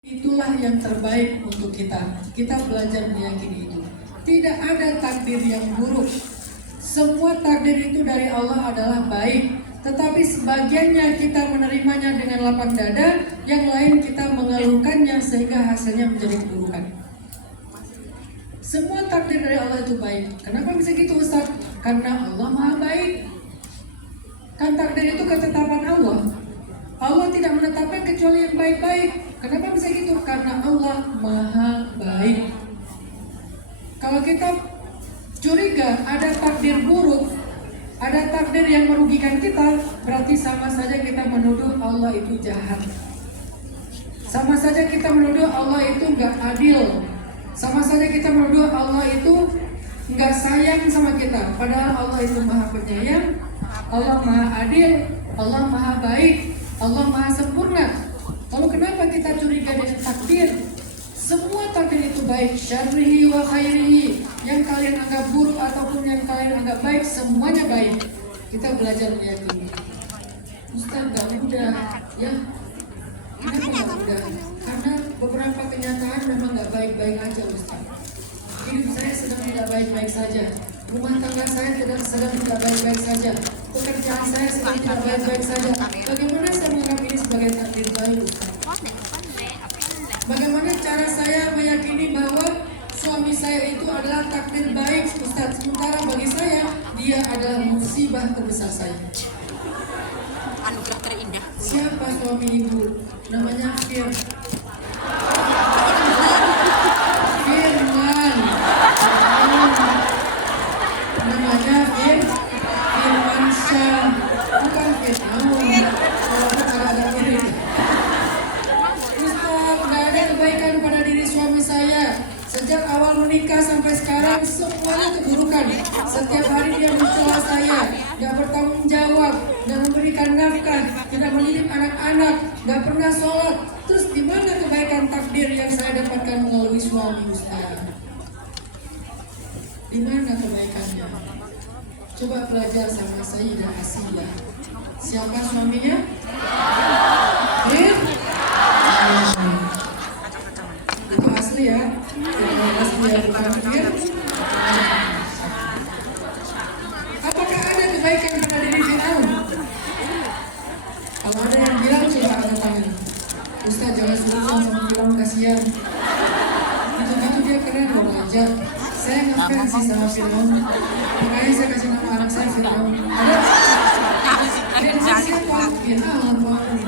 Itulah yang terbaik untuk kita. Kita belajar meyakini itu. Tidak ada takdir yang buruk. Semua takdir itu dari Allah adalah baik. Tetapi sebagiannya kita menerimanya dengan lapang dada, yang lain kita mengeluhkannya sehingga hasilnya menjadi keburukan. Semua takdir dari Allah itu baik. Kenapa bisa gitu, Ustaz? Karena Allah Maha Baik. Kan takdir itu ketetapan Allah. Allah tidak menetapkan kecuali yang baik-baik. Kenapa bisa gitu? Karena Allah Maha Baik. Kalau kita curiga ada takdir buruk, ada takdir yang merugikan kita, berarti sama saja kita menuduh Allah itu jahat. Sama saja kita menuduh Allah itu nggak adil. Sama saja kita menuduh Allah itu nggak sayang sama kita. Padahal Allah itu Maha Penyayang, Allah Maha Adil, Allah Maha Baik, Allah Maha Sempurna. Lalu kenapa kita curiga dengan takdir? Semua takdir itu baik, syarrihi wa khairihi. Yang kalian anggap buruk ataupun yang kalian anggap baik, semuanya baik. Kita belajar meyakini. Ustaz, gak mudah, ya? Kenapa gak mudah? Karena beberapa kenyataan memang gak baik-baik aja, Ustaz. Hidup saya sedang tidak baik-baik saja. Rumah tangga saya sedang tidak baik-baik saja. Pekerjaan saya sedang tidak baik-baik saja. Bagaimana saya menganggap ini sebagai takdir baik, Ustaz? Bagaimana cara saya meyakini bahwa suami saya itu adalah takdir baik, Ustaz? Sementara bagi saya, dia adalah musibah terbesar saya. Anugerah terindah. Siapa suami ibu? Namanya Firman. Namanya Firman Syah, bukan Fir'aun. Walaupun agak mirip. Ustaz, gak ada kebaikan pada diri suami saya. Sejak awal menikah sampai sekarang semuanya keburukan. Setiap hari dia mencela saya, gak bertanggung jawab, gak memberikan nafkah, tidak mendidik anak-anak, gak pernah sholat. Terus di mana kebaikan takdir yang saya dapatkan melalui suami, Ustaz? Di mana kebaikannya? Coba belajar sama Sayyidah Asiyah. Siapa suaminya? Itu asli ya. Asli ya, bukan Fir. Apakah ada kebaikan pada diri Fir'aun? Kalau ada yang bilang, coba angkat tangan. Ustaz, jangan suruh sama Fir'aun, kasihan. Gitu-gitu dia keren loh belajar. Saya ngefans sih sama Fir'aun. Makanya saya kasih nama anak saya Fir'aun. Dan saya siapa? Fir'aun.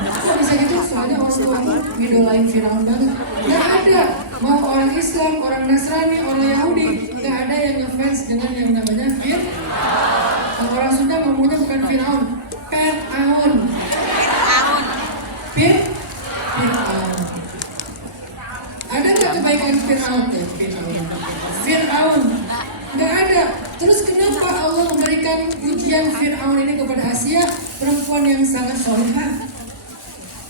Kok bisa gitu? Soalnya orang tua aku ngidolain Fir'aun banget. Gak ada. Mau orang Islam, orang Nasrani, orang Yahudi, gak ada yang ngefans dengan yang namanya Fir'aun. Kalau orang Sunda ngomongnya bukan Fir'aun, Fir'aun. Fir'aun. Ada gak kebaikan Fir'aun? Fir'aun. Gak ada. Terus kenapa Allah memberikan ujian Fir'aun ini kepada Asia, perempuan yang sangat solehah?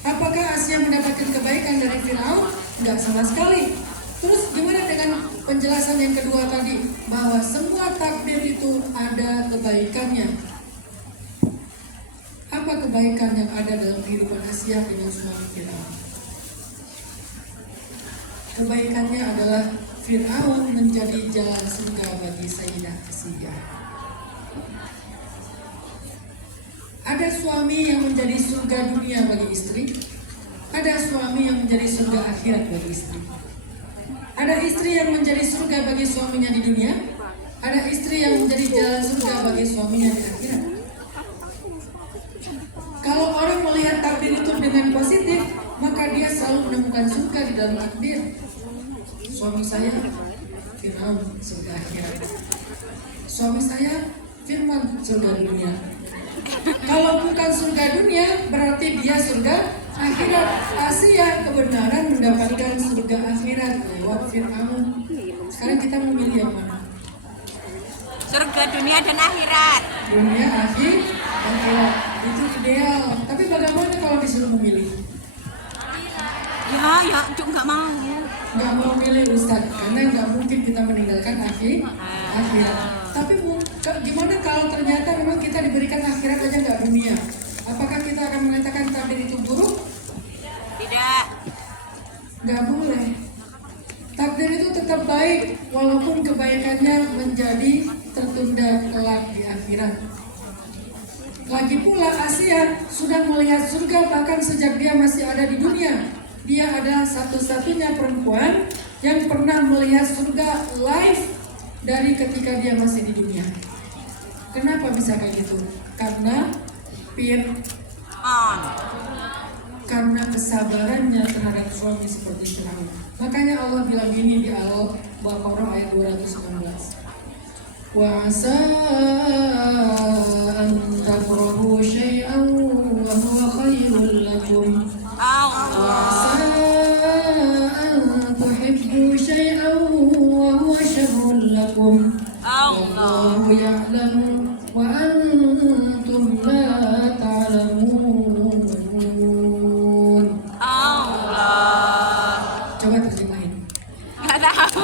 Apakah Asia mendapatkan kebaikan dari Fir'aun? Gak sama sekali. Terus gimana dengan penjelasan yang kedua tadi, bahwa semua takdir itu ada kebaikannya? Apa kebaikan yang ada dalam kehidupan Asia dengan suami Fir'aun? Kebaikannya adalah Fir'aun menjadi jalan surga bagi Sayyidah Asiyah. Ada suami yang menjadi surga dunia bagi istri. Ada suami yang menjadi surga akhirat bagi istri. Ada istri yang menjadi surga bagi suaminya di dunia. Ada istri yang menjadi jalan surga bagi suaminya di akhirat. Kalau orang melihat takdir itu dengan positif, maka dia selalu menemukan surga di dalam takdir. Suami saya Fir'aun, surga akhirat. Suami saya Firman, surga dunia. Kalau bukan surga dunia, berarti dia surga akhirat. Asia kebenaran mendapatkan surga akhirat lewat Fir'aun. Sekarang kita memilih yang mana? Surga dunia dan akhirat. Dunia, akhirat. Itu ideal. Tapi bagaimana kalau disuruh memilih? Ya, cuk nggak mau. Nggak mau milih, Ustaz, karena nggak mungkin kita meninggalkan akhirat. Tapi gimana kalau ternyata memang kita diberikan akhirat aja nggak dunia? Apakah kita akan mengatakan takdir itu buruk? Tidak. Nggak boleh. Takdir itu tetap baik walaupun kebaikannya menjadi tertunda kelak di akhirat. Lagi pula Asia sudah melihat surga bahkan sejak dia masih ada di dunia. Dia adalah satu-satunya perempuan yang pernah melihat surga live dari ketika dia masih di dunia. Kenapa bisa kayak gitu? Karena karena kesabarannya terhadap suami seperti Firaun. Makanya Allah bilang ini di Al-Baqarah ayat 219. Wa asa an takrahu syai'an wa huwa khairul lakum. Wa asa an tuhibbu syai'an wa huwa syarrul lakum. Wallahu ya'lamu wa antum la ta'lamun. Coba terjemahin. Nggak tahu.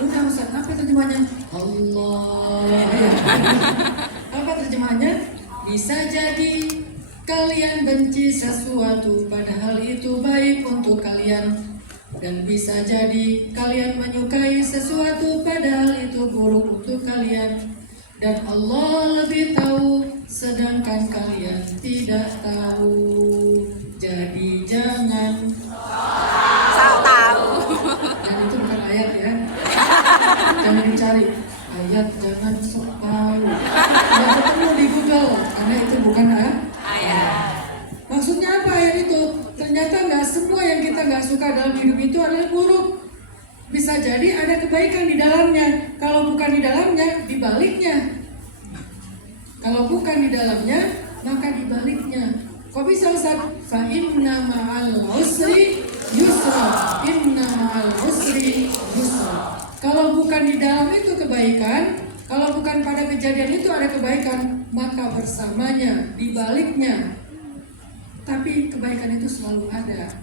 Udah Ustaz, apa terjemahnya? Allah. Apa terjemahnya? Bisa jadi kalian benci sesuatu padahal itu baik untuk kalian, dan bisa jadi kalian menyukai sesuatu padahal itu buruk untuk kalian, dan Allah lebih tahu sedangkan kalian tidak tahu. Jadi jangan. Tahu. Dan itu bukan ayat ya. Jangan dicari ayat, jangan sok tahu. Nggak ketemu di Google karena itu bukan Ayat. Maksudnya apa ayat itu? Ternyata nggak semua yang kita nggak suka dalam hidup itu adalah buruk. Bisa jadi ada kebaikan di dalamnya. Kalau bukan di dalamnya, di baliknya. Kalau bukan di dalamnya, maka di baliknya. Kok bisa Ustaz? Fa inna ma'al usri yusra. Inna ma'al usri yusra. Kalau bukan di dalam itu kebaikan, kalau bukan pada kejadian itu ada kebaikan, maka bersamanya, di baliknya. Tapi kebaikan itu selalu ada.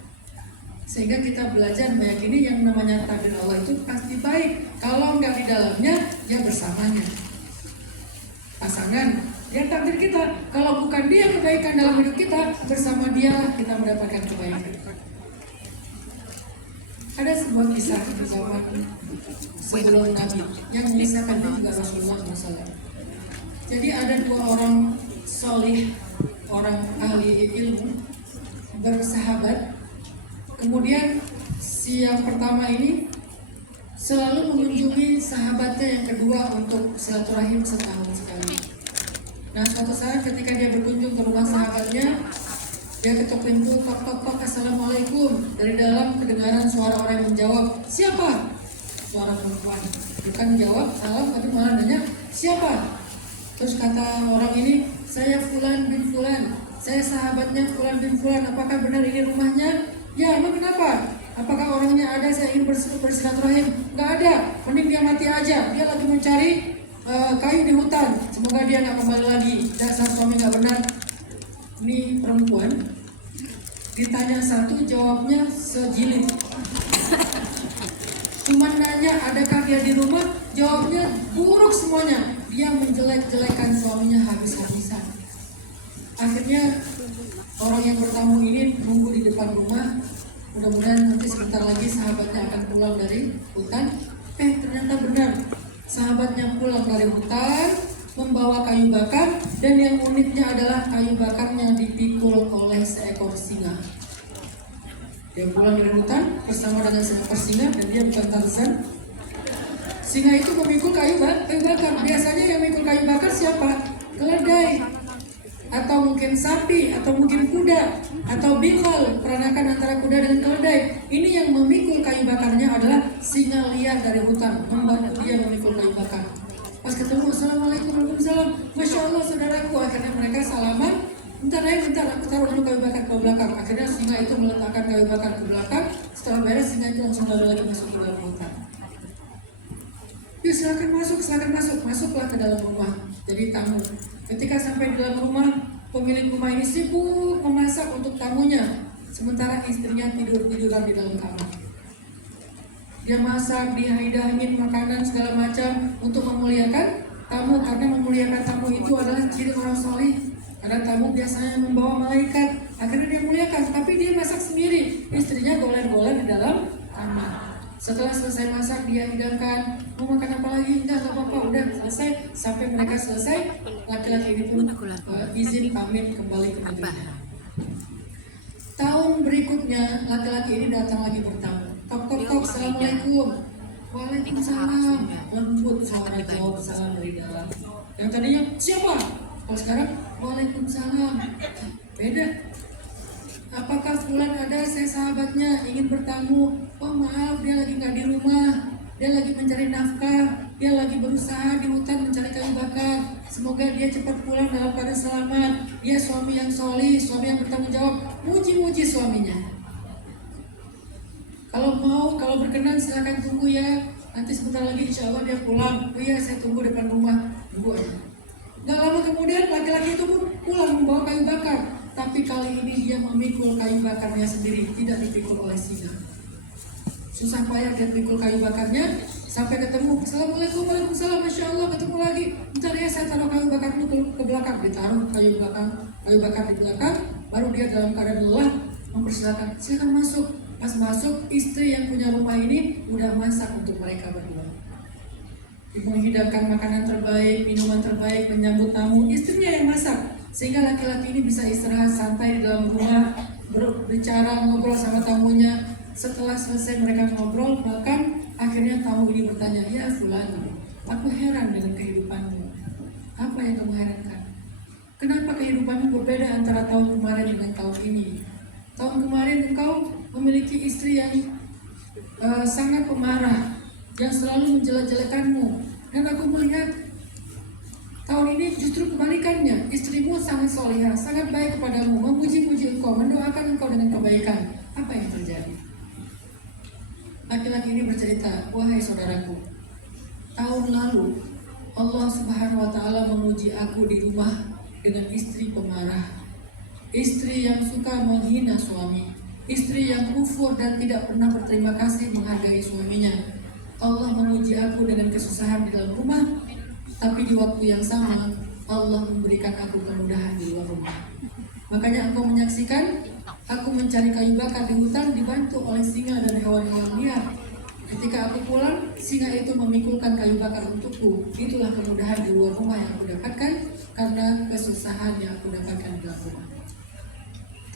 Sehingga kita belajar meyakini yang namanya takdir Allah itu pasti baik. Kalau nggak di dalamnya, ya bersamanya. Pasangan, dia takdir kita. Kalau bukan dia kebaikan dalam hidup kita, bersama dia kita mendapatkan kebaikan. Ada sebuah kisah di zaman sebelum Nabi yang mengisahkan juga Rasulullah SAW. Jadi ada dua orang solih, orang ahli ilmu bersahabat. Kemudian si yang pertama ini selalu mengunjungi sahabatnya yang kedua untuk silaturahim setahun sekali. Nah, suatu saat ketika dia berkunjung ke rumah sahabatnya, dia ketuk pintu, tok tok tok, assalamualaikum. Dari dalam kedengaran suara orang yang menjawab, siapa? Suara perempuan. Bukan jawab salam, tapi malah nanya, siapa? Terus kata orang ini, saya Fulan bin Fulan, saya sahabatnya Fulan bin Fulan. Apakah benar ini rumahnya? Ya, emang kenapa? Apakah orangnya ada? Saya ingin bersilaturahim. Nggak ada, mending dia mati aja. Dia lagi mencari kayu di hutan. Semoga dia nggak kembali lagi. Dasar suami nggak benar. Ini perempuan ditanya satu, jawabnya sejilid. Cuma nanya adakah dia di rumah, jawabnya buruk semuanya. Dia menjelek-jelekan suaminya habis-habisan. Akhirnya orang yang bertamu ini nunggu di depan rumah. Mudah-mudahan nanti sebentar lagi sahabatnya akan pulang dari hutan. Ternyata benar, sahabatnya pulang dari hutan membawa kayu bakar, dan yang uniknya adalah kayu bakarnya dipikul oleh seekor singa. Dia pulang dari hutan bersama dengan seekor singa, dan dia bukan Tarzan. Singa itu memikul kayu bakar. Biasanya yang memikul kayu bakar siapa? Keledai, atau mungkin sapi, atau mungkin kuda, atau bikal, peranakan antara kuda dan keledai. Ini yang memikul kayu bakarnya adalah singa liar dari hutan, membantu dia memikul kayu bakar. Pas ketemu, assalamualaikum, waalaikumsalam, masya Allah saudaraku. Akhirnya mereka salaman. Bentar aku taruh dulu kayu bakar ke belakang. Akhirnya singa itu meletakkan kayu bakar ke belakang. Setelah beres, singa itu langsung lari lagi masuk ke dalam hutan. Yuk silakan masuk. Masuklah ke dalam rumah. Jadi tamu. Ketika sampai di dalam rumah, pemilik rumah ini sibuk memasak untuk tamunya, sementara istrinya tiduran di dalam kamar. Dia masak, dia hidangin makanan segala macam untuk memuliakan tamu, karena memuliakan tamu itu adalah ciri orang soleh. Karena tamu biasanya membawa malaikat, akhirnya dia muliakan, tapi dia masak sendiri. Istrinya goler-goler di dalam kamar. Setelah selesai masak, dia hidangkan, mau makan apa lagi? Enggak apa-apa, udah selesai. Sampai mereka selesai, laki-laki ini pun izin pamit kembali ke negerinya. Tahun berikutnya, laki-laki ini datang lagi bertamu. Tok, assalamualaikum. Waalaikumsalam. Lembut suara jawab salam dari dalam. Yang tadinya siapa? Kalau sekarang waalaikumsalam. Beda. Apakah fulan ada? Saya sahabatnya ingin bertamu. Oh maaf, dia lagi nggak di rumah. Dia lagi mencari nafkah. Dia lagi berusaha di hutan mencari kayu bakar. Semoga dia cepat pulang dalam keadaan selamat. Dia suami yang solih, suami yang bertanggung jawab. Muji-muji suaminya. Kalau berkenan silakan tunggu ya. Nanti sebentar lagi insya Allah dia pulang. Oh iya, saya tunggu depan rumah. Tunggu aja. Gak lama kemudian laki-laki itu pun pulang membawa kayu bakar. Tapi kali ini dia memikul kayu bakarnya sendiri, tidak dipikul oleh singa. Susah payah dia pikul kayu bakarnya sampai ketemu. Assalamualaikum, waalaikumsalam, masya Allah, ketemu lagi. Bentar ya, saya taruh kayu bakar dulu ke belakang. Ditaruh kayu bakar di belakang. Baru dia dalam keadaan lelah mempersilakan, silakan masuk. Pas masuk, istri yang punya rumah ini udah masak untuk mereka berdua. Menghidangkan makanan terbaik, minuman terbaik, menyambut tamu, istrinya yang masak. Sehingga laki-laki ini bisa istirahat santai di dalam rumah, berbicara, ngobrol sama tamunya. Setelah selesai mereka ngobrol, bahkan akhirnya tamu ini bertanya, ya fulan, aku heran dengan kehidupanmu. Apa yang kamu herankan? Kenapa kehidupanmu berbeda antara tahun kemarin dengan tahun ini? Tahun kemarin engkau memiliki istri yang sangat pemarah, yang selalu menjelek-jelekanmu. Dan aku melihat tahun ini justru kebalikannya. Istrimu sangat solihah, sangat baik kepadamu, memuji-muji engkau, mendoakan engkau dengan kebaikan. Apa yang terjadi? Laki-laki ini bercerita, wahai saudaraku, tahun lalu Allah Subhanahu wa Ta'ala memuji aku di rumah dengan istri pemarah, istri yang suka menghina suami, istri yang kufur dan tidak pernah berterima kasih menghargai suaminya. Allah memuji aku dengan kesusahan di dalam rumah, tapi di waktu yang sama Allah memberikan aku kemudahan di luar rumah. Makanya engkau menyaksikan aku mencari kayu bakar di hutan dibantu oleh singa dan hewan-hewan liar. Ketika aku pulang, singa itu memikulkan kayu bakar untukku. Itulah kemudahan di luar rumah yang aku dapatkan karena kesusahan yang aku dapatkan di dalam rumah.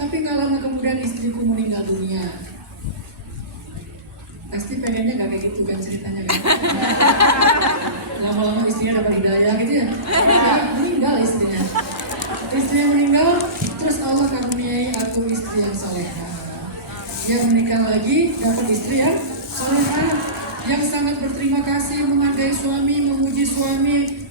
Tapi gak lama kemudian istriku meninggal dunia. Pasti pengennya gak kayak gitu kan ceritanya kan. Lama-lama istrinya dapat hidayah gitu ya. Meninggal istrinya. Istrinya meninggal, terus Allah karuniai aku istri yang soleha. Dia menikah lagi, dapat istri yang soleha, yang sangat berterima kasih, menghargai suami, memuji suami,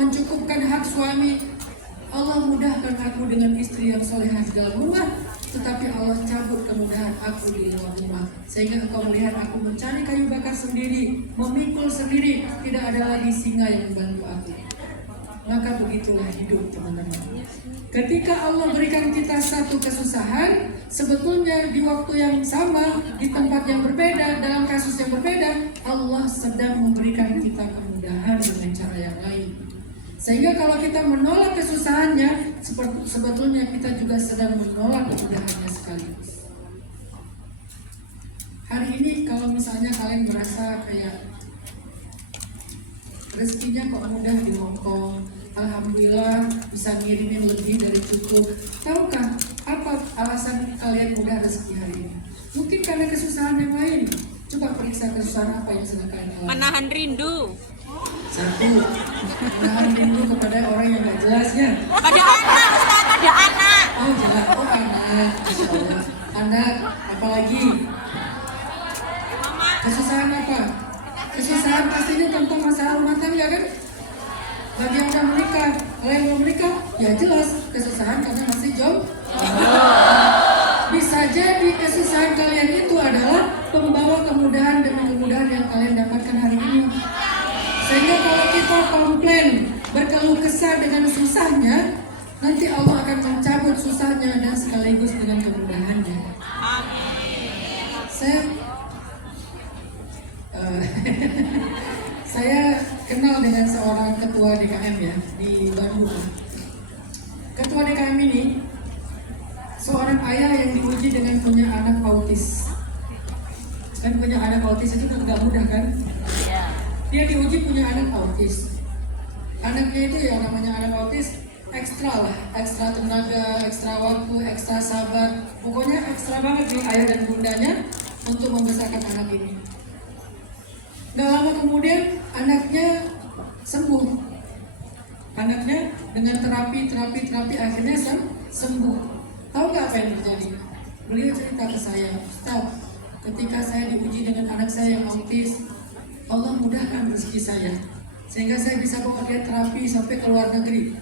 mencukupkan hak suami. Allah mudahkan aku dengan istri yang solehah di dalam rumah, tetapi Allah cabut kemudahan aku di luar rumah. Sehingga engkau melihat aku mencari kayu bakar sendiri, memikul sendiri, tidak ada lagi singa yang membantu aku. Maka begitulah hidup, teman-teman. Ketika Allah berikan kita satu kesusahan, sebetulnya di waktu yang sama, di tempat yang berbeda, dalam kasus yang berbeda, Allah sedang memberikan kita kemudahan dengan cara yang lain. Sehingga kalau kita menolak kesusahannya, sebetulnya kita juga sedang menolak kemudahannya sekaligus. Hari ini kalau misalnya kalian merasa kayak rezekinya kok mudah di Hongkong, alhamdulillah bisa ngirimin lebih dari cukup. Tahukah apa alasan kalian mudah rezeki hari ini? Mungkin karena kesusahan yang lain. Coba periksa kesusahan apa yang sedang kalian alami. Menahan rindu. Satu, menahan rindu kepada orang yang gak jelasnya. Pada anak, Ustaz, pada anak. Oh jelas, oh anak, Masya Allah. Anak, apalagi? Kesusahan apa? Kesusahan pastinya tentang masalah rumah tangga kan? Bagi yang udah menikah, kalau yang belum menikah, ya jelas kesusahan karena masih jomblo. Bisa jadi kesusahan kalian itu adalah pembawa kemudahan demi kemudahan yang kalian dapatkan hari ini. Sehingga kalau kita komplain, berkeluh kesah dengan susahnya, nanti Allah akan mencabut susahnya dan sekaligus dengan kemudahannya. Saya kenal dengan seorang ketua DKM ya di Bandung. Ketua DKM ini seorang ayah yang diuji dengan punya anak autis. Kan punya anak autis itu nggak mudah kan? Iya. Dia diuji punya anak autis. Anaknya itu ya namanya anak autis ekstra lah, ekstra tenaga, ekstra waktu, ekstra sabar. Pokoknya ekstra banget nih ayah dan bundanya untuk membesarkan anak ini. Gak lama kemudian anaknya sembuh. Anaknya dengan terapi akhirnya sembuh. Tahu nggak apa yang terjadi? Beliau cerita ke saya, Ustaz, ketika saya diuji dengan anak saya yang autis, Allah mudahkan rezeki saya, sehingga saya bisa bawa dia terapi sampai ke luar negeri.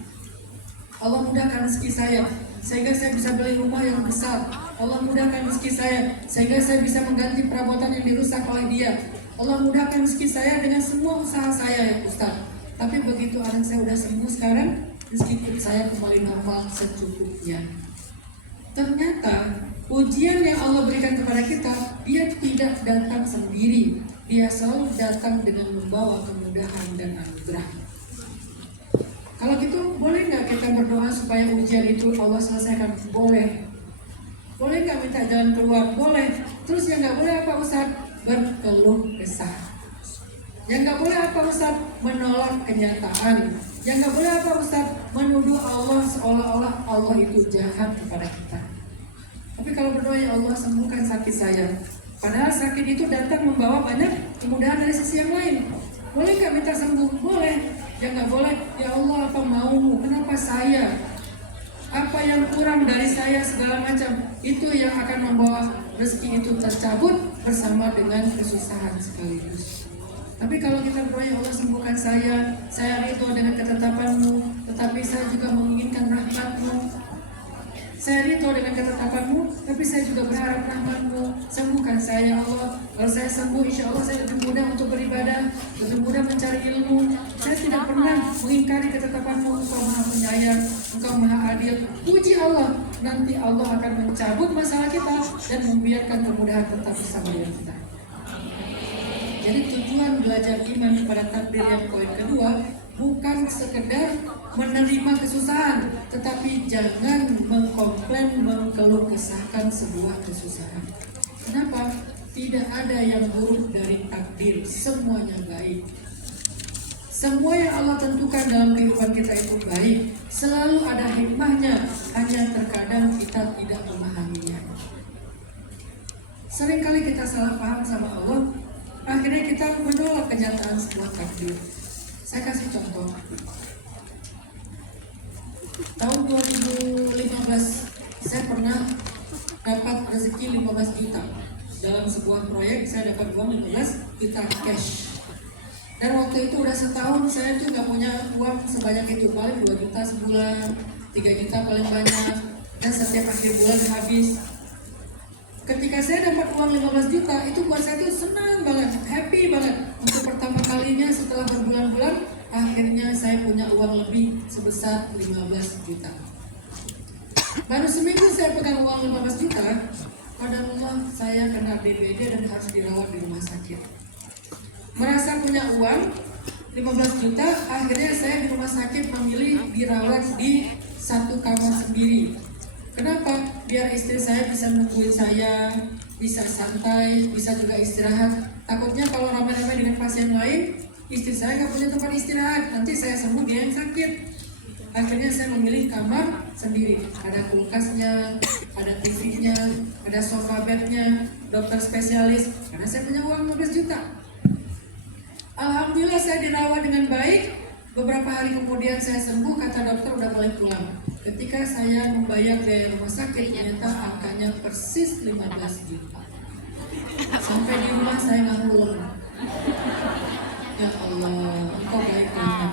Allah mudahkan rezeki saya, sehingga saya bisa beli rumah yang besar. Allah mudahkan rezeki saya, sehingga saya bisa mengganti perabotan yang dirusak oleh dia. Allah mudahkan rezeki saya dengan semua usaha saya ya Ustaz. Tapi begitu anak saya udah sembuh sekarang, rezeki saya kembali normal secukupnya. Ternyata ujian yang Allah berikan kepada kita, dia tidak datang sendiri. Dia selalu datang dengan membawa kemudahan dan anugerah. Kalau gitu, boleh nggak kita berdoa supaya ujian itu Allah selesaikan? Boleh. Boleh nggak minta jalan keluar? Boleh. Terus yang nggak boleh apa Ustaz? Berkeluh kesah. Yang nggak boleh apa Ustaz? Menolak kenyataan. Yang nggak boleh apa Ustaz? Menuduh Allah seolah-olah Allah itu jahat kepada kita. Tapi kalau berdoa, ya Allah sembuhkan sakit saya. Padahal sakit itu datang membawa banyak kemudahan dari sisi yang lain. Boleh nggak minta sembuh? Boleh. Yang nggak boleh, ya Allah apa maumu? Kenapa saya? Apa yang kurang dari saya segala macam? Itu yang akan membawa rezeki itu tercabut bersama dengan kesusahan sekaligus. Tapi kalau kita berdoa, ya Allah sembuhkan saya ridho dengan ketetapan-Mu, tetapi saya juga menginginkan rahmat-Mu. Saya ridho dengan ketetapan-Mu, tapi saya juga berharap rahmat-Mu. Sembuhkan saya, ya Allah. Kalau saya sembuh, insya Allah saya lebih mudah untuk beribadah, lebih mudah mencari ilmu. Saya tidak pernah mengingkari ketetapan-Mu. Engkau Maha Penyayang, Engkau Maha Adil. Puji Allah, nanti Allah akan mencabut masalah kita dan membiarkan kemudahan tetap bersama dengan kita. Jadi tujuan belajar iman kepada takdir yang poin kedua bukan sekedar menerima kesusahan, tetapi jangan mengkomplain, mengeluh kesahkan sebuah kesusahan. Kenapa? Tidak ada yang buruk dari takdir, semuanya baik. Semua yang Allah tentukan dalam kehidupan kita itu baik, selalu ada hikmahnya, hanya terkadang kita tidak memahaminya. Seringkali kita salah paham sama Allah, akhirnya kita menolak kenyataan sebuah takdir. Saya kasih contoh. Tahun 2015 saya pernah dapat rezeki 15 juta. Dalam sebuah proyek saya dapat uang 15 juta cash. Dan waktu itu udah setahun saya tuh gak punya uang sebanyak itu, paling 2 juta sebulan, 3 juta paling banyak. Dan setiap akhir bulan habis. Ketika saya dapat uang 15 juta, itu buat saya tuh senang banget, happy banget. Untuk pertama kalinya setelah berbulan-bulan, akhirnya saya punya uang lebih sebesar 15 juta. Baru seminggu saya pegang uang 15 juta, qadarullah saya kena DBD dan harus dirawat di rumah sakit. Merasa punya uang 15 juta, akhirnya saya di rumah sakit memilih dirawat di satu kamar sendiri. Kenapa? Biar istri saya bisa nungguin saya, bisa santai, bisa juga istirahat. Takutnya kalau ramai-ramai dengan pasien lain, istri saya nggak punya tempat istirahat, nanti saya sembuh dia yang sakit. Akhirnya saya memilih kamar sendiri. Ada kulkasnya, ada TV-nya, ada sofa bednya, dokter spesialis. Karena saya punya uang 15 juta. Alhamdulillah saya dirawat dengan baik. Beberapa hari kemudian saya sembuh, kata dokter udah boleh pulang. Ketika saya membayar biaya rumah sakit, ternyata angkanya persis 15 juta. Sampai di rumah saya ngahuleng. Ya Allah, Engkau baik banget.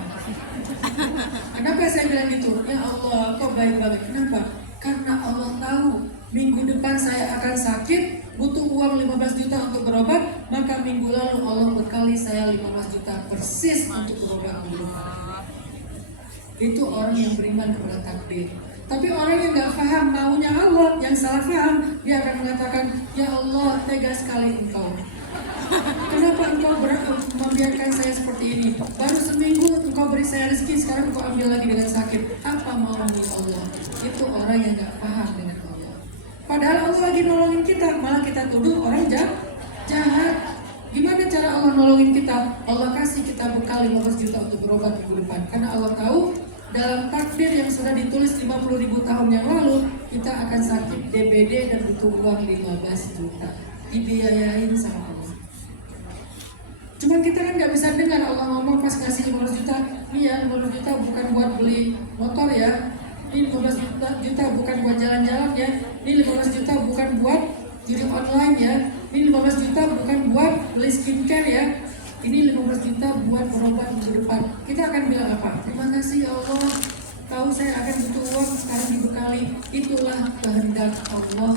Kenapa saya bilang gitu? Ya Allah, Engkau baik banget. Kenapa? Karena Allah tahu minggu depan saya akan sakit, butuh uang 15 juta untuk berobat, maka minggu lalu Allah berkali saya 15 juta persis untuk berobat minggu depan. Itu orang yang beriman kepada takdir. Tapi orang yang gak paham maunya Allah, yang salah paham, dia akan mengatakan, ya Allah, tega sekali Engkau. Kenapa Engkau membiarkan saya seperti ini? Baru seminggu Engkau kau beri saya rezeki, sekarang kau ambil lagi dengan sakit. Apa mau Allah? Itu orang yang gak paham dengan Allah. Padahal Allah lagi nolongin kita, malah kita tuduh orang jahat. Gimana cara Allah nolongin kita? Allah kasih kita bekal 15 juta untuk berobat minggu depan. Karena Allah tahu dalam takdir yang sudah ditulis 50.000 tahun yang lalu, kita akan sakit DBD dan butuh uang 15 juta. Dibiayain sama Allah. Cuman kita kan nggak bisa dengar Allah ngomong pas ngasih 15 juta. Nih ya, 15 juta bukan buat beli motor ya. Ini 15 juta bukan buat jalan-jalan ya. Ini 15 juta bukan buat judi online ya. Ini 15 juta bukan buat beli skincare ya. Ini 15 juta buat berobat minggu depan. Kita akan bilang apa? Terima kasih ya Allah. Tahu saya akan butuh uang, sekarang dibekali. Itulah kehendak Allah.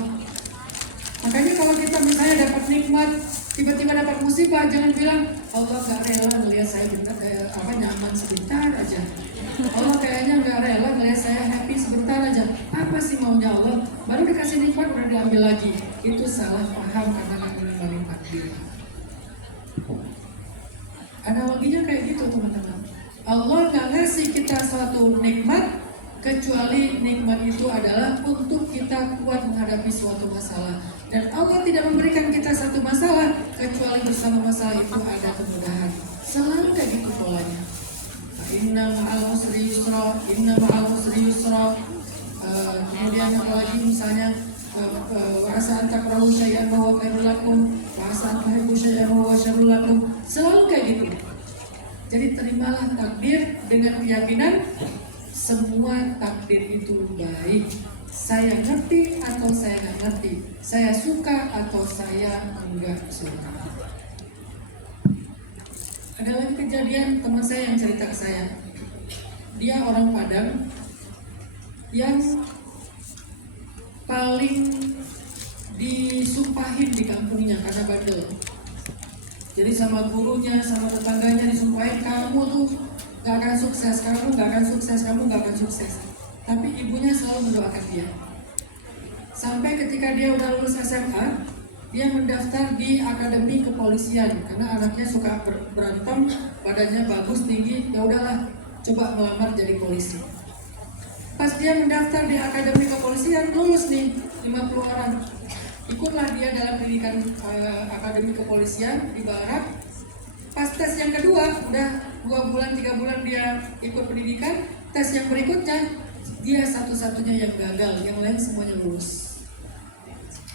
Makanya kalau kita misalnya dapat nikmat, tiba-tiba dapat musibah, jangan bilang Allah gak rela melihat saya nyaman sebentar aja. Allah kayaknya gak rela melihat saya happy sebentar aja. Apa sih maunya Allah? Baru dikasih nikmat udah diambil lagi. Itu salah paham karena gak menimbang takdir. Analoginya kayak gitu teman-teman. Allah gak ngasih kita suatu nikmat kecuali nikmat itu adalah untuk kita kuat menghadapi suatu masalah. Dan Allah tidak memberikan kita satu masalah kecuali bersama masalah itu ada kemudahan. Selalu kayak gitu polanya. Inna ma'al usri yusra, inna ma'al usri yusra. Kemudian apalagi misalnya wa asa an takrahu syai'an wa huwa khairul lakum, wa asa an tuhibbu syai'an wa huwa syarrul lakum. Selalu kayak gitu. Jadi terimalah takdir dengan keyakinan semua takdir itu baik. Saya ngerti atau saya nggak ngerti, saya suka atau saya enggak suka. Ada lagi kejadian teman saya yang cerita ke saya. Dia orang Padang yang paling disumpahin di kampungnya karena bandel. Jadi sama gurunya, sama tetangganya disumpahin, kamu tuh gak akan sukses, kamu gak akan sukses, kamu gak akan sukses. Tapi ibunya selalu mendoakan dia. Sampai ketika dia udah lulus SMA, dia mendaftar di akademi kepolisian karena anaknya suka berantem, badannya bagus, tinggi. Ya udahlah, coba melamar jadi polisi. Pas dia mendaftar di akademi kepolisian, lulus nih 50 orang. Ikutlah dia dalam pendidikan akademi kepolisian di Barat. Pas tes yang kedua, udah 2 bulan, 3 bulan dia ikut pendidikan. Tes yang berikutnya, dia satu-satunya yang gagal, yang lain semuanya lulus.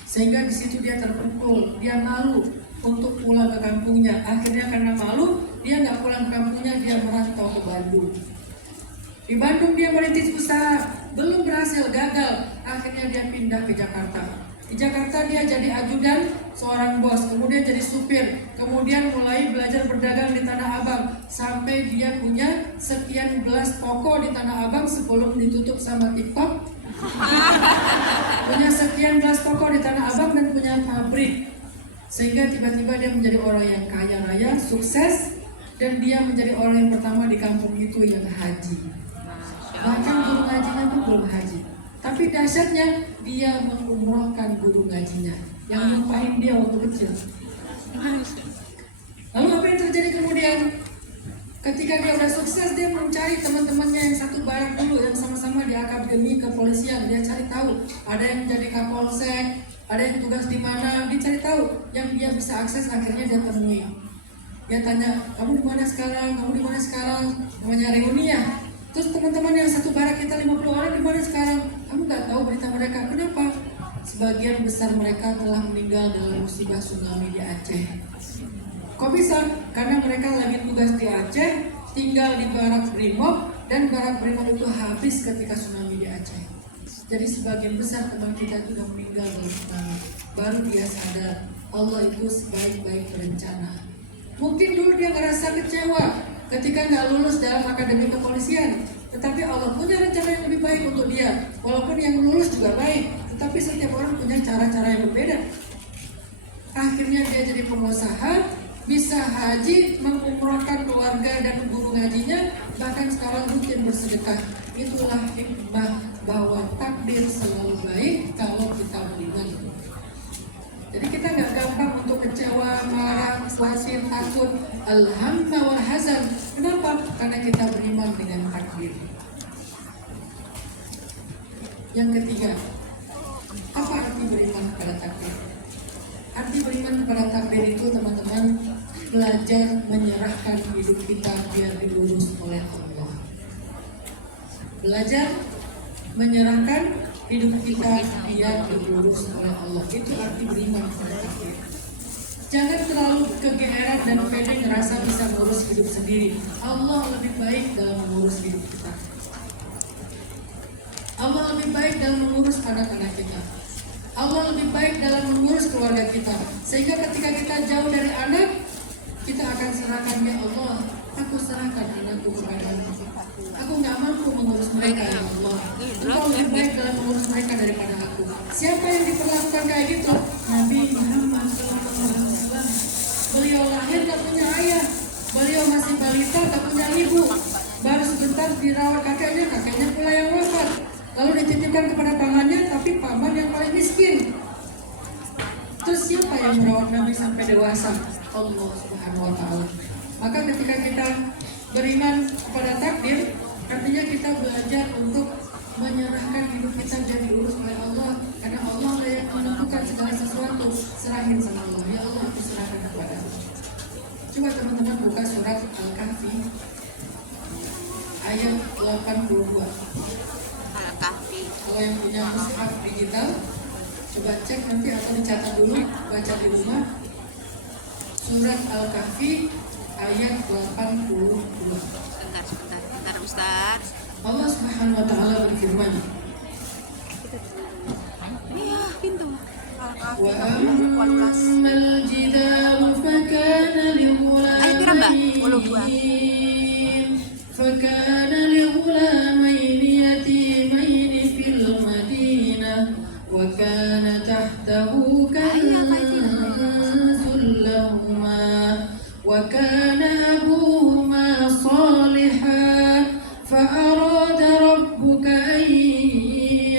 Sehingga di situ dia terpukul, dia malu untuk pulang ke kampungnya. Akhirnya karena malu, dia nggak pulang ke kampungnya, dia merantau ke Bandung. Di Bandung dia merintis usaha, belum berhasil, gagal. Akhirnya dia pindah ke Jakarta. Di Jakarta dia jadi ajudan seorang bos, kemudian jadi supir, kemudian mulai belajar berdagang di Tanah Abang sampai dia punya sekian belas toko di Tanah Abang sebelum ditutup sama TikTok. Punya sekian belas toko di Tanah Abang dan punya pabrik, sehingga tiba-tiba dia menjadi orang yang kaya raya, sukses, dan dia menjadi orang yang pertama di kampung itu yang haji. Bahkan guru ngajinya pun belum haji. Tapi dahsyatnya dia mengumrohkan guru ngajinya yang nyumpahin dia waktu kecil. Lalu apa yang terjadi kemudian? Ketika dia udah sukses, dia mencari teman-temannya yang satu barak dulu, yang sama-sama di akademi kepolisian. Dia cari tahu, ada yang menjadi kapolsek, ada yang tugas di mana, dia cari tahu. Yang dia bisa akses akhirnya dia temui. Dia tanya, kamu di mana sekarang? Kamu di mana sekarang? Namanya reuni ya. Terus teman-teman yang satu barak kita 50 orang di mana sekarang? Kamu nggak tahu berita mereka. Kenapa? Sebagian besar mereka telah meninggal dalam musibah tsunami di Aceh. Kok bisa? Karena mereka lagi tugas di Aceh, tinggal di barak Brimob, dan barak Brimob itu habis ketika tsunami di Aceh. Jadi sebagian besar teman kita itu sudah meninggal dalam tsunami. Baru dia sadar Allah itu sebaik-baik berencana. Mungkin dulu dia ngerasa kecewa ketika nggak lulus dalam akademi kepolisian, tetapi Allah punya rencana yang lebih baik untuk dia. Walaupun yang lulus juga baik, tetapi setiap orang punya cara-cara yang berbeda. Akhirnya dia jadi pengusaha, bisa haji, mengumrohkan keluarga dan guru ngajinya, bahkan sekarang rutin bersedekah. Itulah hikmah bahwa takdir selalu baik kalau kita beriman. Jadi kita nggak gampang untuk kecewa, marah, khawatir, takut, al-hamma wal hazan. Kenapa? Karena kita beriman dengan takdir. Yang ketiga, apa arti beriman kepada takdir? Arti beriman kepada takdir itu teman-teman, belajar menyerahkan hidup kita biar diurus oleh Allah. Belajar menyerahkan hidup kita biar diurus oleh Allah. Itu arti beriman kepada takdir. Jangan terlalu kegeeran dan pede ngerasa bisa mengurus hidup sendiri. Allah lebih baik dalam mengurus hidup kita. Allah lebih baik dalam mengurus anak-anak kita. Allah lebih baik dalam mengurus keluarga kita. Sehingga ketika kita jauh dari anak, kita akan serahkan, ya Allah, aku serahkan anakku kepadamu. Aku nggak mampu mengurus mereka, ya Allah. Engkau lebih baik dalam mengurus mereka daripada aku. Siapa yang diperlakukan kayak gitu? Nabi Muhammad SAW. Beliau lahir tak punya ayah, beliau masih balita tak punya ibu. Baru sebentar dirawat kakeknya pula yang wafat. Lalu dititipkan kepada pamannya, tapi paman yang paling miskin. Terus siapa yang merawat Nabi sampai dewasa? Allah Subhanahu wa Ta'ala. Maka ketika kita beriman kepada takdir, artinya kita belajar untuk menyerahkan hidup kita jadi diurus oleh Allah. Karena Allah yang menentukan segala sesuatu. Serahin sama Allah. Ya Allah, aku serahkan kepada Allah. Coba teman-teman buka surat Al-Kahfi ayat 82. Al-Kahfi. Kalau yang punya mushaf digital, coba cek nanti atau dicatat dulu, baca di rumah. Surat Al-Kahfi ayat 82. Sebentar Ustaz. Allah Subhanahu wa Ta'ala berfirman, Iya, pintu. wa ammal jidaru fakana lighulamayn yatimayn fil madinah wa kana tahtahu kanzun lahuma wa kana abuhuma salihan فأراد ربك أن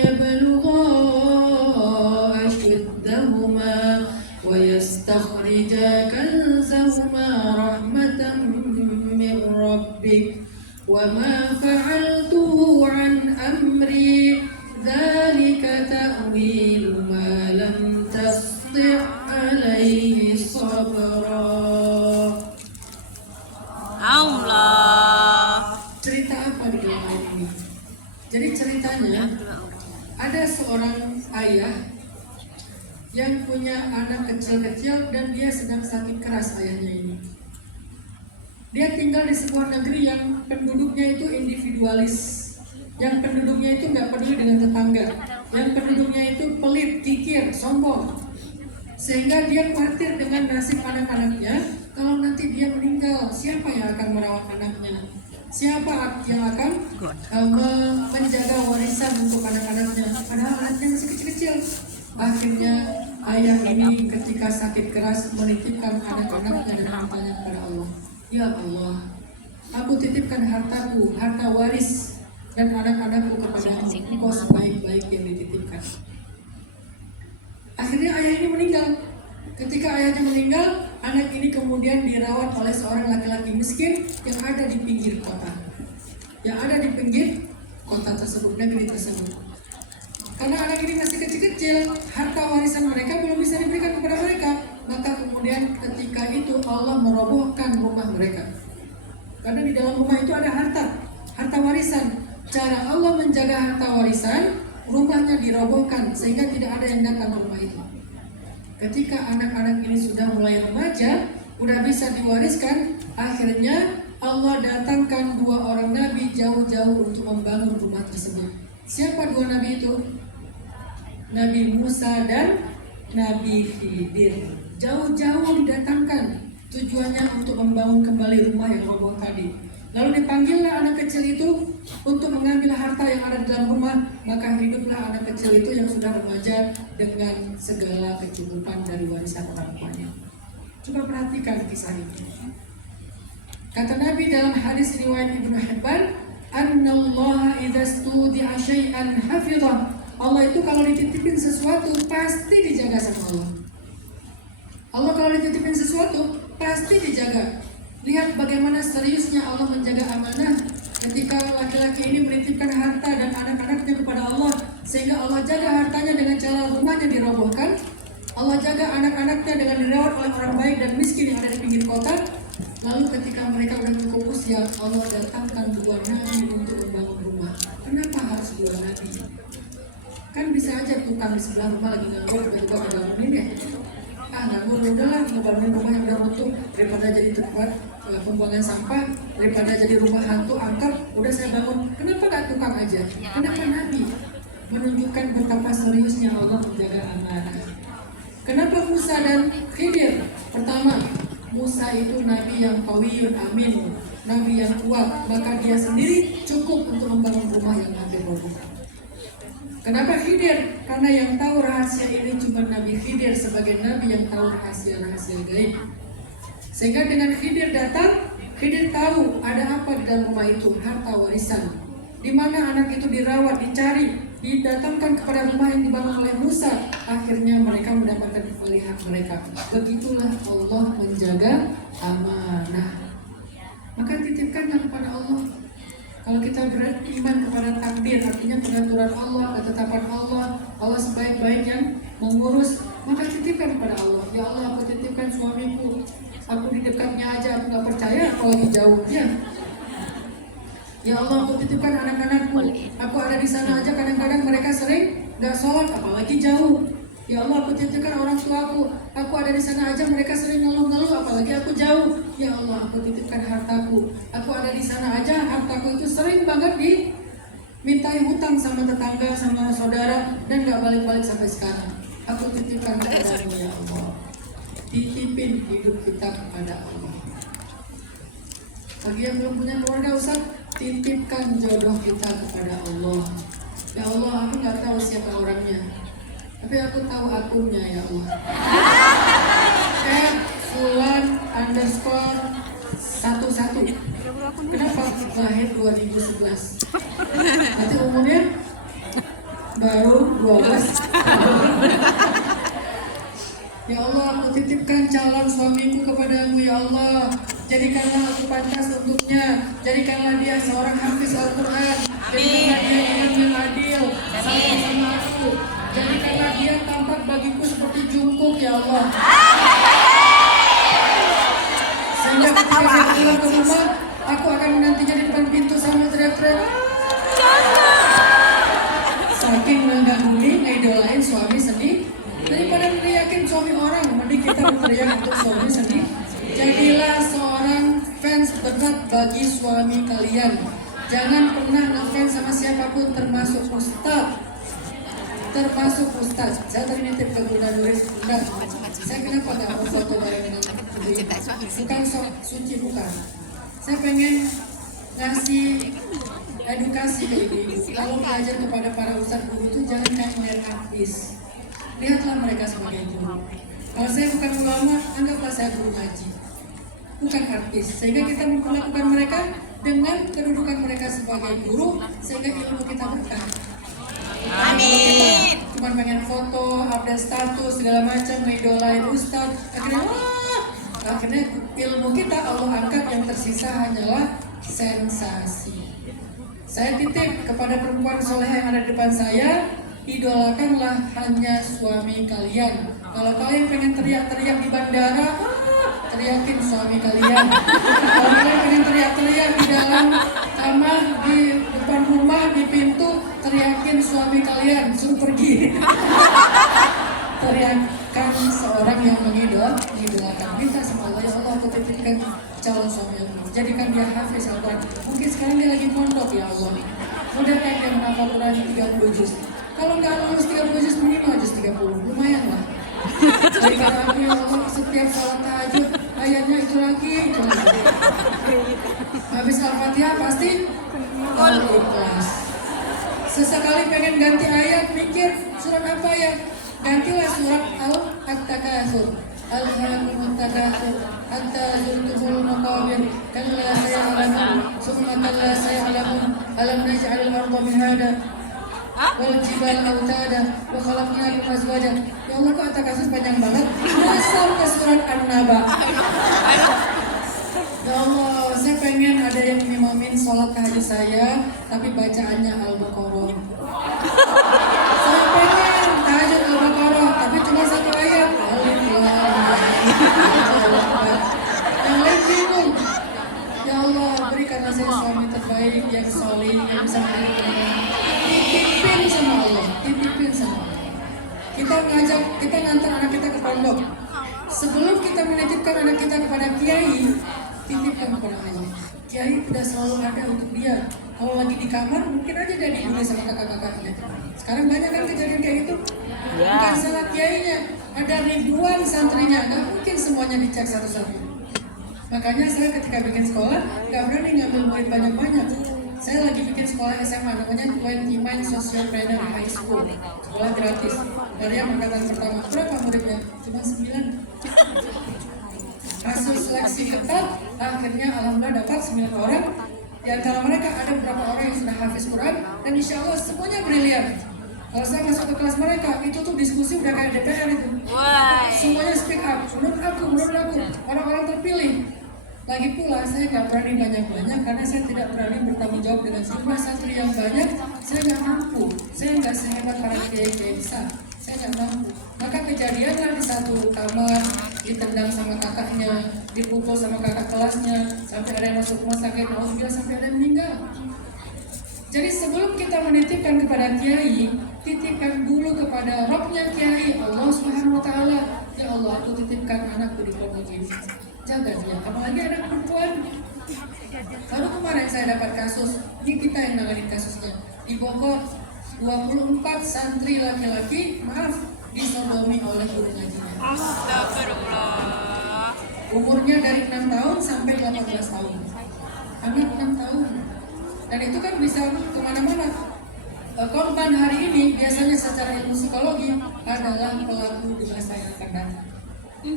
يبلغا أشدهما ويستخرجا كنزهما رحمة من ربك وما فعلته عن أمري ذلك تأويل ما لم تستطع عليه صبرا. Allah. Cerita apa di dalam ayat ini? Jadi ceritanya ada seorang ayah yang punya anak kecil-kecil dan dia sedang sakit keras ayahnya ini. Dia tinggal di sebuah negeri yang penduduknya itu individualis, yang penduduknya itu nggak peduli dengan tetangga, yang penduduknya itu pelit, kikir, sombong, sehingga dia khawatir dengan nasib anak-anaknya. Kalau nanti dia meninggal, siapa yang akan merawat anaknya? Siapa yang akan menjaga warisan untuk anak-anaknya? Padahal anaknya masih kecil-kecil. Akhirnya ayah ini ketika sakit keras menitipkan anak-anaknya dan bertanya kepada Allah, ya Allah, aku titipkan hartaku, harta waris dan anak-anakku kepadamu. Engkau sebaik-baik yang dititipkan. Akhirnya ayah ini meninggal. Ketika ayahnya meninggal, anak ini kemudian dirawat oleh seorang laki-laki miskin yang ada di pinggir kota. Yang ada di pinggir kota tersebut, negeri tersebut. Karena anak ini masih kecil-kecil, harta warisan mereka belum bisa diberikan kepada mereka. Maka kemudian ketika itu Allah merobohkan rumah mereka. Karena di dalam rumah itu ada harta warisan. Cara Allah menjaga harta warisan, rumahnya dirobohkan sehingga tidak ada yang datang ke rumah itu. Ketika anak-anak ini sudah mulai remaja, udah bisa diwariskan, akhirnya Allah datangkan dua orang nabi jauh-jauh untuk membangun rumah tersebut. Siapa dua nabi itu? Nabi Musa dan Nabi Khidir. Jauh-jauh didatangkan, tujuannya untuk membangun kembali rumah yang roboh tadi. Lalu dipanggillah anak kecil itu untuk mengambil harta yang ada di dalam rumah. Maka hiduplah anak kecil itu yang sudah remaja dengan segala kecukupan dari warisan orang tuanya. Coba perhatikan kisah ini. Kata Nabi dalam hadis riwayat Ibnu Hibban, "Annallaha idza studi'a syai'an hafidhah." Allah itu kalau dititipin sesuatu pasti dijaga sama Allah. Allah kalau dititipin sesuatu pasti dijaga. Lihat bagaimana seriusnya Allah menjaga amanah ketika laki-laki ini menitipkan harta dan anak-anaknya kepada Allah, sehingga Allah jaga hartanya dengan cara rumahnya dirobohkan, Allah jaga anak-anaknya dengan dirawat oleh orang baik dan miskin yang ada di pinggir kota. Lalu ketika mereka sudah cukup usia, Allah datangkan dua nabi untuk membangun rumah. Kenapa harus dua nabi? Kan bisa aja tukang di sebelah rumah lagi nganggur, tiba-tiba ngebangunin ya. Nganggur udahlah, ngebangunin rumah yang udah runtuh daripada jadi tempat pembuangan sampah, daripada jadi rumah hantu angker, udah saya bangun. Kenapa gak tukang aja? Kenapa nabi? Menunjukkan betapa seriusnya Allah menjaga amanah. Kenapa Musa dan Khidir? Pertama, Musa itu nabi yang qawiyun amin, nabi yang kuat, maka dia sendiri cukup untuk membangun rumah yang hampir roboh. Kenapa Khidir? Karena yang tahu rahasia ini cuma Nabi Khidir sebagai nabi yang tahu rahasia-rahasia gaib. Sehingga dengan Khidir datang, Khidir tahu ada apa di dalam rumah itu, harta warisan. Di mana anak itu dirawat, dicari, didatangkan kepada rumah yang dibangun oleh Musa. Akhirnya mereka mendapatkan pilihan mereka. Begitulah Allah menjaga amanah. Maka titipkanlah kepada Allah. Kalau kita beriman kepada takdir, artinya pengaturan Allah, ketetapan Allah, Allah sebaik-baik yang mengurus, maka titipkan kepada Allah. Ya Allah, aku titipkan suamiku, aku di dekatnya aja aku nggak percaya, apalagi jauhnya. Ya Allah, aku titipkan anak-anakku, aku ada di sana aja kadang-kadang mereka sering nggak sholat, apalagi jauh. Ya Allah, aku titipkan orang tuaku, aku ada di sana aja mereka sering ngeluh-ngeluh, apalagi aku jauh. Ya Allah, aku titipkan hartaku, aku ada di sana aja hartaku itu sering banget dimintai hutang sama tetangga, sama saudara, dan nggak balik-balik sampai sekarang. Aku titipkan kepadamu ya Allah. Titipin hidup kita kepada Allah. Bagi yang belum punya keluarga, Ustaz, titipkan jodoh kita kepada Allah. Ya Allah, aku nggak tahu siapa orangnya, tapi aku tahu akunnya ya Allah. Fulan_11. Kenapa lahir 2011? Nanti umurnya baru 12. Ya Allah, aku titipkan calon suamiku kepadamu ya Allah. Jadikanlah aku pantas untuknya. Jadikanlah dia seorang hafiz Al-Quran. Jadikanlah dia imam yang adil sama aku. Jadikanlah dia tampak bagiku seperti jungkuk ya Allah. Sehingga ketika dia pulang ke rumah, aku akan menantinya di depan pintu sambil teriak-teriak. Saking mengganggu, ngidolain suami sendiri. Daripada teriakin suami orang, mending kita berteriak untuk suami sendiri. Jadilah seorang fans berat bagi suami kalian. Jangan pernah ngefans sama siapapun, termasuk ustaz. Saya tadi nitip ke Bunda Nuris, Bunda, saya kenapa gak mau foto bareng dengan bukan sok suci, bukan. Saya pengen ngasih edukasi ke ibu-ibu. Kalau belajar kepada para ustaz guru itu jangan kayak melihat artis. Lihatlah mereka sebagai guru. Kalau saya bukan ulama, anggaplah saya guru ngaji, bukan artis. Sehingga kita memperlakukan mereka dengan kedudukan mereka sebagai guru, sehingga ilmu kita berkah. Amin. Cuma pengen foto, update status segala macam, ngidolain ustaz, akhirnya ilmu kita Allah angkat, yang tersisa hanyalah sensasi. Saya titip kepada perempuan soleh yang ada di depan saya, idolakanlah hanya suami kalian. Kalau kalian pengen teriak-teriak di bandara, teriakin suami kalian. Kalau kalian pengen teriak-teriak di dalam kamar, di depan rumah, di pintu, teriakin suami kalian, suruh pergi. Teriakan seorang yang mengidolakan. Minta sama Allah, ya Allah, aku titipkan calon suami yang jadikan dia hafiz Al-Quran. Mungkin sekarang dia lagi mondok ya Allah. Mudah-mudahan dia menghafal Quran 30 juz. Kalau nggak lulus 30 juz, minimal juz 30, lumayan lah. Daripada aku ya Allah setiap salat tahajud ayatnya itu lagi. Habis Al-Fatihah pasti Al-Ikhlas. Sesekali pengen ganti ayat, mikir surat apa ya? Gantilah surat Al-Takatsur. Al-Hakumut Takatsur hatta zurtumul maqabir kalla saya'lamun summa kalla saya'lamun alam naj'alil arda mihada wal jibala autada wa khalaqnakum azwaja. Ya Allah, kok ada kasus panjang banget. Masuk ke surat An-Naba. Ya Allah, saya pengen ada yang ngimamin sholat tahajud saya, tapi bacaannya Al-Baqarah. Saya pengen tahajud Al-Baqarah, tapi cuma satu ayat. Alif Lam Mim. Yang lain bingung. Ya Allah, berikanlah saya suami terbaik yang soleh, yang bisa mendidik. Titipin sama Allah, titipin sama Allah. Kita ngantar anak kita ke pondok. Sebelum kita menitipkan anak kita kepada kiai, titipkan kepada Allah. Kiai tidak selalu ada untuk dia. Kalau lagi di kamar, mungkin aja dia dibully sama kakak-kakaknya. Sekarang banyak kan kejadian kayak gitu. Bukan salah kiainya, ada ribuan santrinya, nggak mungkin semuanya dicek satu-satu. Makanya saya ketika bikin sekolah, nggak berani ngambil murid banyak-banyak. Saya lagi bikin sekolah SMA, namanya 29 Socialpreneur High School. Sekolah gratis. Dari yang angkatan pertama, berapa muridnya? Cuma 9. Hasil seleksi ketat, akhirnya alhamdulillah dapat 9 orang. Di antara mereka ada beberapa orang yang sudah hafiz Quran, dan insya Allah semuanya brilian. Kalau saya masuk ke kelas mereka, itu tuh diskusi udah kayak DPR itu. Semuanya speak up, menurut aku, orang-orang terpilih. Lagi pula saya nggak berani banyak-banyak karena saya tidak berani bertanggung jawab dengan jumlah santri yang banyak. Saya nggak mampu, saya nggak sehebat para kiai-kiai besar. Saya nggak mampu. Maka kejadianlah di satu kamar ditendang sama kakaknya, dipukul sama kakak kelasnya, sampai ada yang masuk rumah sakit, alhamdulillah sampai ada yang meninggal. Jadi sebelum kita menitipkan kepada kiai, titipkan dulu kepada Rabbnya kiai, Allah Subhanahu Wa Taala. Ya Allah, aku titipkan anakku di pondok ini. Jaga dia, apalagi anak perempuan. Baru kemarin saya dapat kasus, ini kita yang nanganin kasusnya. Di Bogor, 24 santri laki-laki, disodomi oleh guru ngajinya. Astagfirullah. Umurnya dari 6 tahun sampai 18 tahun. Anak 6 tahun. Dan itu kan bisa kemana-mana. Korban hari ini biasanya secara ilmu psikologi adalah pelaku di masa yang akan datang.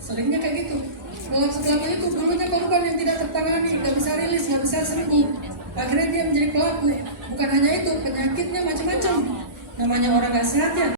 Seringnya kayak gitu. Pelaku itu dulunya korban yang tidak tertangani, nggak bisa rilis, nggak bisa sembuh. Akhirnya dia menjadi pelaku. Bukan hanya itu, penyakitnya macam-macam. Namanya orang nggak sehat ya.